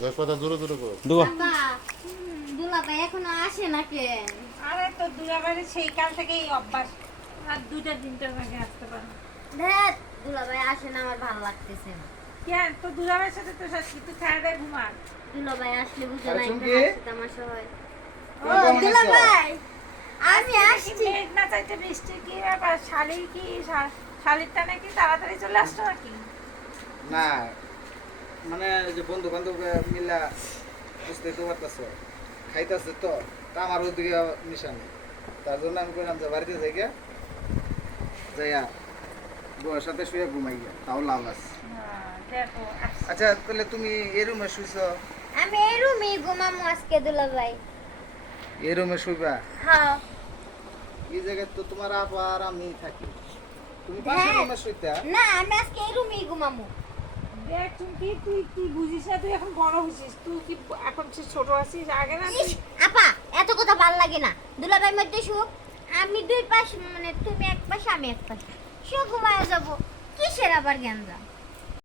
দশ পাতা দূরে দূরে করো। দুয়া বাবা দুলা ভাই এখনও আসে না কেন আরে তো দুলাবাড়ি সেই কাল থেকেই অভ্যাস। আর দুইটা তিনটার আগে আসতে পারে। ধ্যাত দুলা ভাই আসে না আমার ভালো লাগতেছে না। কেন তো দুলাবাড়ির সাথে তো সব কিছু খাওয়া দেয় ঘুমান দুলাভাই আসলে বুঝে না একটু হাসি তামাশা হয়। ও কেমন ভাই আমি আসছি। মেঘ না চাইতে বৃষ্টি কি ব্যাপার শালি কি শালিরটা নাকি তাড়াতাড়ি চলে আসতো নাকি? না মানে ওই যে বন্ধু বান্ধব মিলা বুঝতে তো পারতেছো খাইতেছে তো তা আমার ওদিকে নিশা নেই। তার জন্য আমি করলাম যে বাড়িতে যাই গিয়া যাইয়া বউয়ের সাথে শুয়ে ঘুমাই গিয়া তাও লাভ আছে। হ্যাঁ, আচ্ছা তাহলে তুমি এই রুমে শুইছ? আমি এই রুমে ঘুমামু আজকে দুলা ভাই এই রুমে শুইবা? হ্যাঁ। এই জায়গায় তো তোমার আপা আর আমি থাকি। তুমি পাশের হ্যাঁ। রুমে শুইতা? না আমি আজকে এই রুমেই ঘুমামু। তুই তুই এখন বড় তুই কি এখন ছোট আছিস? আগে আপা, এত কথা ভালো লাগে না। সুখ। আমি দুই পাশ মানে তুমি এক পাশে, আমি এক পাশে। সে ঘুমায় যাব। কিসের আবার গেন্দা